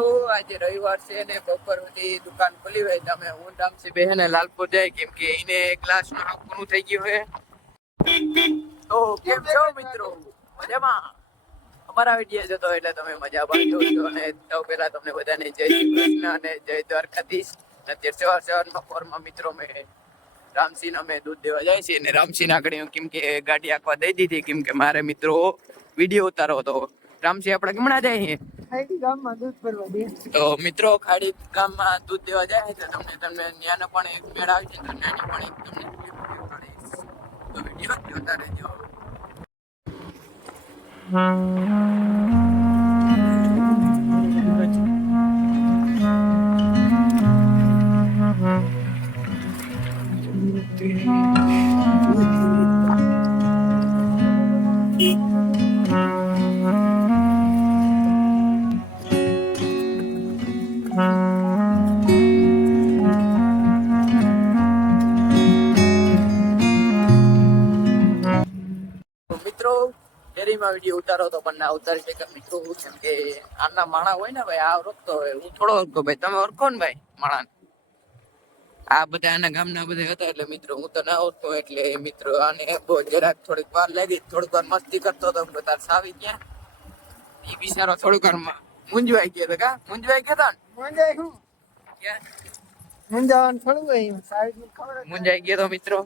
મિત્રો આજે રવિવાર છે ને બપોર સુધી દુકાન ખુલી હોય તમે હું રામસી બેન લાલપુર જાય કેમ કે એને ક્લાસ નું પૂરું થઈ ગયું છે. તો કેમ છો મિત્રો મજામાં? અમારા વિડીયો જોતો એટલે તમે મજા પાડજો છો અને તો પહેલા તમને બધાને જય શ્રી કૃષ્ણ અને જય દ્વારકાધીશ. અત્યારે સવારમાં ફોરમાં મિત્રો મેં રામસિંહ અમે દૂધ દેવા જાય છે અને રામસિંહ આગળ કેમ કે ગાડી આખવા દઈ દીધી કેમ કે મારે મિત્રો વિડીયો ઉતારો હતો. રામસિંહ આપણે કેમણા જાય છે? ખાડી ગામમાં દૂધ ભરવા દે. તો મિત્રો ખાડી ગામમાં દૂધ દેવા જાય તો તમને ન્યાનો પણ એક મેળ આવશે તો નાની પણ એક તમને તો વિડીયો જોતા રહેજો. મિત્રો ડેરીમાં વિડીયો ઉતારો તો પણ ના ઉતારી શકે મિત્રો કેમ કે આના માણા હોય ને ભાઈ આ ઓળખતો હોય હું થોડો ઓળખો ભાઈ તમે ઓળખો ને ભાઈ માણા આ બધા આના ગામના બધા હતા એટલે મિત્રો હું તો ના ઓળખતો એટલે મિત્રો આને બહુ જરાક થોડીક વાર લાગી થોડીક વાર મસ્તી કરતો હતો તાર સાવી ગયા એ બિચારો થોડીક વાર મૂંઝવાઈ ગયો કા મૂંઝવાઈ ગયો તા મુંજાય હું ક્યાં મુંજાવાનું થોડું હોય સાઈડ માં ખબર મૂંઝાઈ ગયો તો મિત્રો.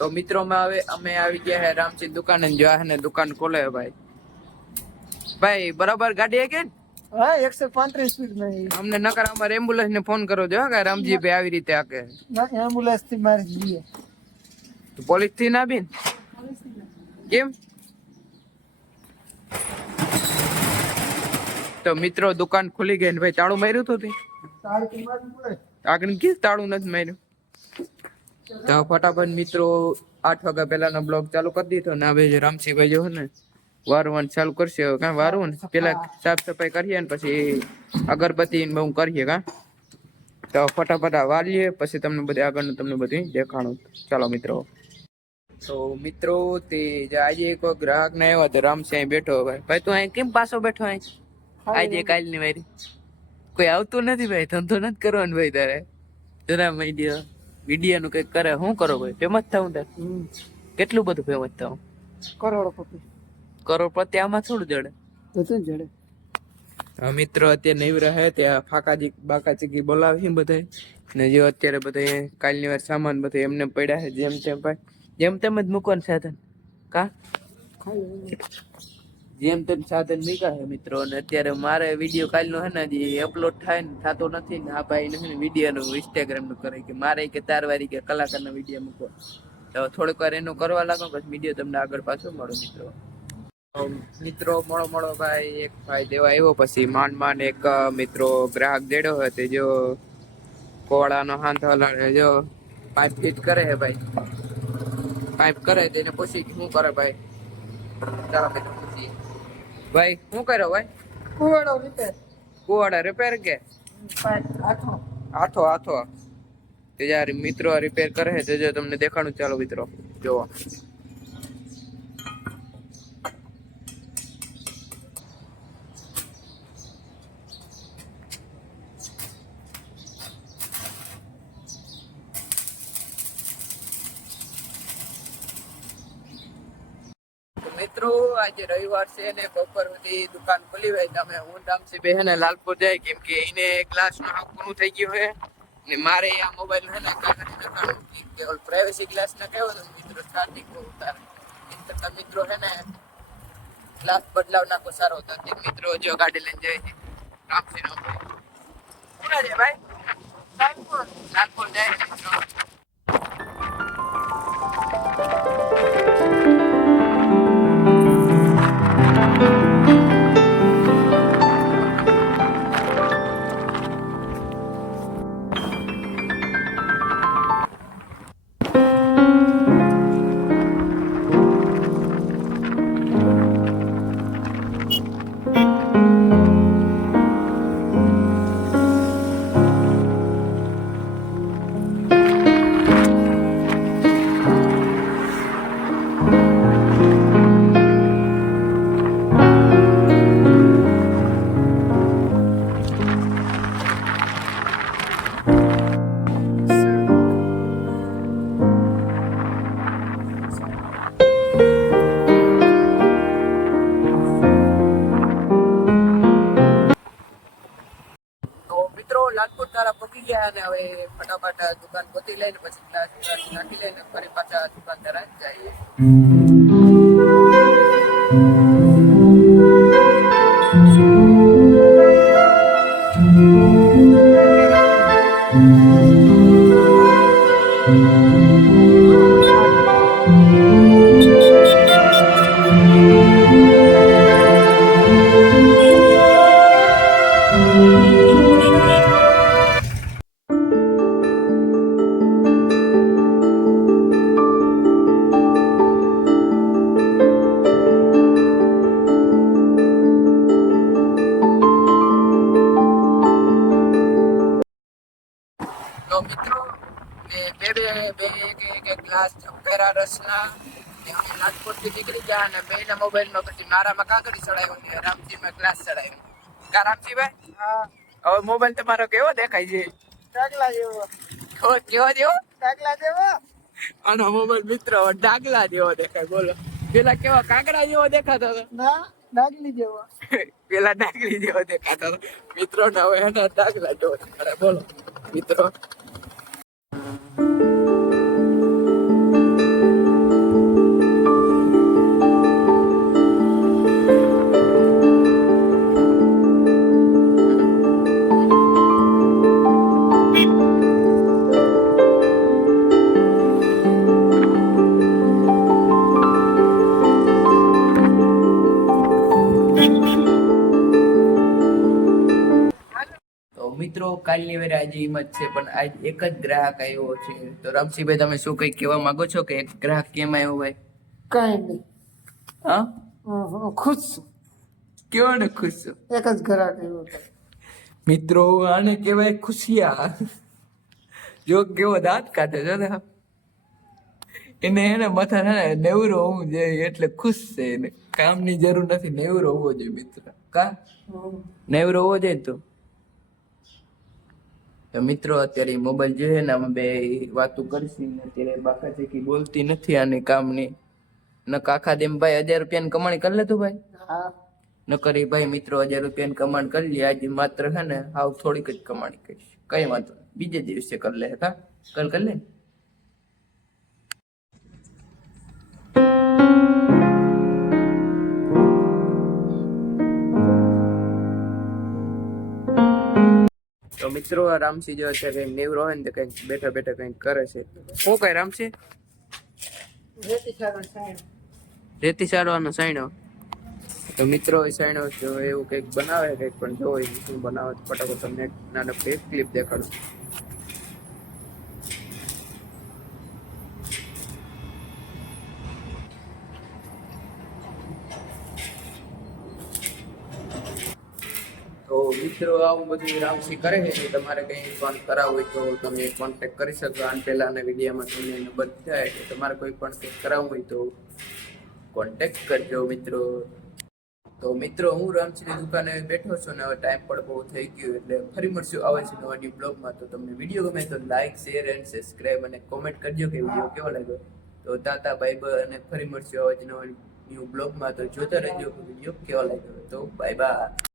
તો મિત્રો અમે આવી ગયા હે રામસિંહ દુકાન જો ને દુકાન ખોલે ભાઈ ભાઈ બરાબર ગાડી કે હા 135 સ્પીડ માં અમને નકર અમારે એમ્બ્યુલન્સ ને ફોન કરો જો કે રામજી ભાઈ આવી રીતે આકે ના એમ્બ્યુલન્સ થી મારી દીએ તો પોલીસ થી ના બેન કેમ? તો મિત્રો દુકાન ખુલી ગઈ ને ભાઈ તાળું માર્યું તો તે તાળી મારવી પડે આગળ કે તાળું નથી માર્યું તો ફટાફટ મિત્રો 8 વાગ્યા પહેલાનો બ્લોગ ચાલુ કરી દીધો ને હવે રામસિંહભાઈ જો ને વારવાનું ચાલુ કરશે કાં વારવું ને પેલા સાફ સફાઈ કરીએ ને પછી અગરબત્તી ને બહુ કરીએ કાં તો ફટાફટ વારીએ પછી તમને બધે આગળનું તમને બધું દેખાણું. ચાલો મિત્રો. તો મિત્રો તે આજે કોઈ ગ્રાહક ને આવ્યો તો રામસિંહ બેઠો ભાઈ તું અહીં કેમ પાછો બેઠો અહીં આજે કાલની વારી કોઈ આવતું નથી ભાઈ ધંધો નથી કરવાનો ભાઈ તારે જરા વિડીયો નું કઈક કરે શું કરો ભાઈ ફેમસ થાવું તાર કેટલું બધું ફેમસ થાવું કરોડપતિ આમાં થોડું જડે તો શું જડે. મિત્રો અત્યારે નહીં રહે ત્યાં ફાકાજી બાકાચીકી બોલાવી બધા ને જો અત્યારે બધા કાલની વાર સામાન બધા એમને પડ્યા છે જેમ તેમ ભાઈ જેમ તેમ જ મૂકવાનું સાધન કા જેમ તેમ સાધન નીકળે છે મિત્રો. અને અત્યારે મારે વિડીયો કાલનો હે ને હજી અપલોડ થાય ને થતો નથી ને આ ભાઈ ને વિડીયો નું ઇન્સ્ટાગ્રામ નું કરે કે મારે કે તારવારી કે કલાકારના વિડીયો મૂકો તો થોડીક વાર એનું કરવા લાગો પછી વિડીયો તમને આગળ પાછો મળો મિત્રો. મિત્રો મળો ભાઈ એક ભાઈ દેવા આવ્યો પછી માંડ એક મિત્રો ગ્રાહક દેડો હોય તે જો કોળાનો હાથ હલાડે જો પાઇપ ફિટ કરે હે ભાઈ પાઇપ કરે તેને પછી શું કરે ભાઈ ચાલો મિત્રો પૂછીએ ભાઈ શું કર્યો ભાઈ કુવાડો રિપેર કે આથો તે યાર મિત્રો રિપેર કરે છે જો તમને દેખાડું ચાલો મિત્રો જોવો મિત્રો આજે રવિવાર છે ને બપોર સુધી દુકાન ખુલી હોય તમે હું રામસી બે ને લાલપુર જાય કેમ કે એને ક્લાસ નું હાવ પૂરું થઈ ગયું છે ને મારે આ મોબાઈલ હે ને કાગળ નખાણું કે પ્રાઇવસી ક્લાસ ના કેવો તો મિત્રો સ્ટાર્ટિંગ બહુ ઉતારે તો મિત્રો હે ને ક્લાસ બદલાવ નાખો સારો તો મિત્રો જો ગાડી લઈને જાય છે રામસી નો કોણ છે ભાઈ લાલપુર જાય છે મિત્રો લાલપુર તારા પકી ગયા અને હવે ફટાફટ દુકાન ગોતી લઈને પછી ક્લાસ નાખી લઈને ફરી પાછા દુકાન તરફ જઈએ તો મિત્રો બે એક ગ્લાસ ચમકેરા રસના ને અમે લાજકોટથી નીકળી ગયા અને બેના મોબાઈલમાં પછી મારામાં કાગળી ચડાવ્યો ને રામજીમાં ગ્લાસ ચડાવ્યો કા રામજીભાઈ હા હવે મોબાઈલ તમારો કેવો દેખાય છે ડાગલા જેવો કેવો જેવો ડાગલા જેવો આનો મોબાઈલ મિત્રો ડાગલા જેવો દેખાય બોલો પેલા કેવા કાંકડા જેવો દેખાતો હતો ના ડાગલી જેવો પેલા ડાગલી જેવો દેખાતો હતો મિત્રો ને હવે એના ડાગલા જેવો દેખાય બોલો મિત્રો મિત્રો કાલની વેરે આજે હિંમત છે પણ આજ એક જ ગ્રાહક આવ્યો છે તો રામસિંહભાઈ તમે શું કઈ કહેવા માંગો છો કે એક ગ્રાહક કેમ આવ્યો ભાઈ કઈ નહીં હા ખુશ છું કેવો ને ખુશ છો એક જ ઘરાક આવ્યો હતો મિત્રો આને કહેવાય ખુશિયા જો કેવો દાંત કાઢે છે ને એને એને માથા ને નેવરો હોવું જોઈએ એટલે ખુશ છે એને કામની જરૂર નથી નેવરો હોવો જોઈએ મિત્ર કા નેવરો હોવો જોઈએ તો મિત્રો અત્યારે મોબાઈલ જે છે ને અમે બે વાતો કરશી ને અત્યારે બાકા છે કે બોલતી નથી આની કામની ન કાખા દેમ ભાઈ 1000 રૂપિયાની કમાણી કરી લેતું ભાઈ હા ન કરી ભાઈ મિત્રો 1000 રૂપિયાની કમાણી કરી લે આજે માત્ર છે ને હાવ થોડીક જ કમાણી કરીશ કઈ વાંધો બીજે દિવસે કરી લે કા કલ કરી લે તો મિત્રો રામસિંહ જો અત્યારે કઈ નેવરો હોય ને તો કઈક બેઠા બેઠા કઈક કરે છે શું કઈ રામસિંહ રેતી સારવાનો સાઈનો તો મિત્રો સાઈનો જો એવું કઈક બનાવે કઈક પણ જો શું બનાવે ફટાફટ તમને નાનકડી એક ક્લિપ દેખાડું તો મિત્રો આવું બધું રામસિંહ કરે છે તમારે કંઈ પણ કરાવવું હોય તો તમે કોન્ટેક્ટ કરી શકો આને પહેલાના વિડીયોમાં તમને નંબર થાય તો તમારે કોઈ પણ કંઈક કરાવવું હોય તો કોન્ટેક્ટ કરજો મિત્રો તો મિત્રો હું રામસિંહની દુકાને બેઠો છું ને હવે ટાઈમ પણ બહુ થઈ ગયો એટલે ફરી મળશું આવે છે નવા બ્લોગમાં તો તમને વિડીયો ગમે તો લાઈક શેર એન્ડ સબસ્ક્રાઈબ અને કોમેન્ટ કરજો કે વિડીયો કેવો લાગ્યો તો તાતા બાય બાય અને ફરી મળશું આવા જ નવા ન્યૂ બ્લોગમાં. તો જોતા રહેજો વિડીયો કેવા લાગ્યો. તો બાય બાય.